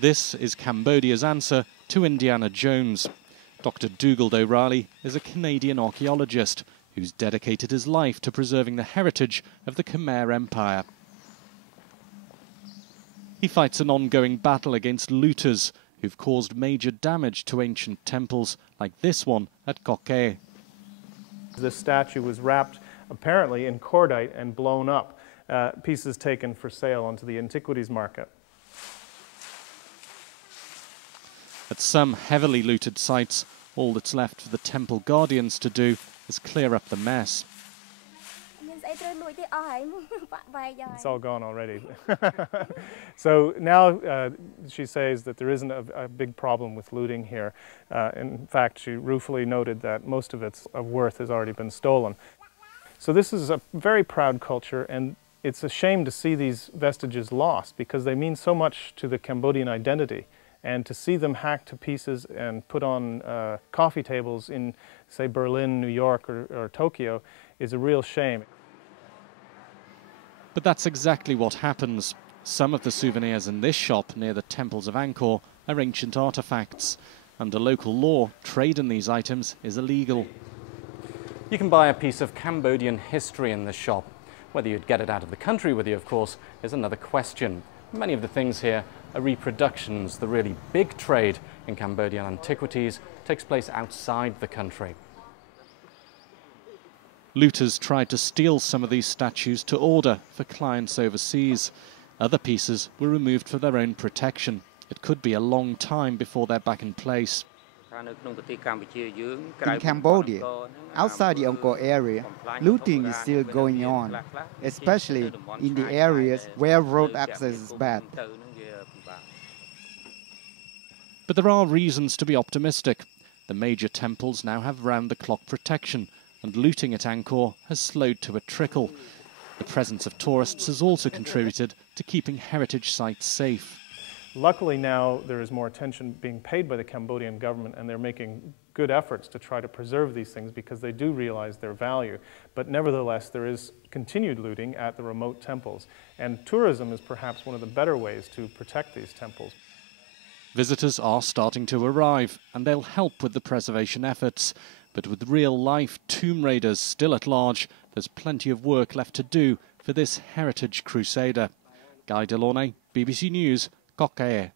This is Cambodia's answer to Indiana Jones. Dr. Dougal O'Reilly is a Canadian archaeologist who's dedicated his life to preserving the heritage of the Khmer Empire. He fights an ongoing battle against looters who've caused major damage to ancient temples, like this one at Koke. This statue was wrapped apparently in cordite and blown up, pieces taken for sale onto the antiquities market. At some heavily looted sites, all that's left for the temple guardians to do is clear up the mess. It's all gone already. So now she says that there isn't a big problem with looting here. In fact, she ruefully noted that most of its worth has already been stolen. So this is a very proud culture, and it's a shame to see these vestiges lost because they mean so much to the Cambodian identity. And to see them hacked to pieces and put on coffee tables in, say, Berlin, New York, or Tokyo is a real shame. But that's exactly what happens. Some of the souvenirs in this shop near the temples of Angkor are ancient artifacts. Under local law, trade in these items is illegal. You can buy a piece of Cambodian history in this shop. Whether you'd get it out of the country with you, of course, is another question. Many of the things here are reproductions. The really big trade in Cambodian antiquities takes place outside the country. Looters tried to steal some of these statues to order for clients overseas. Other pieces were removed for their own protection. It could be a long time before they're back in place. In Cambodia, outside the Angkor area, looting is still going on, especially in the areas where road access is bad. But there are reasons to be optimistic. The major temples now have round-the-clock protection, and looting at Angkor has slowed to a trickle. The presence of tourists has also contributed to keeping heritage sites safe. Luckily now there is more attention being paid by the Cambodian government, and they're making good efforts to try to preserve these things because they do realize their value. But nevertheless, there is continued looting at the remote temples, and tourism is perhaps one of the better ways to protect these temples. Visitors are starting to arrive, and they'll help with the preservation efforts. But with real-life tomb raiders still at large, there's plenty of work left to do for this heritage crusader. Guy Delaunay, BBC News, Koke.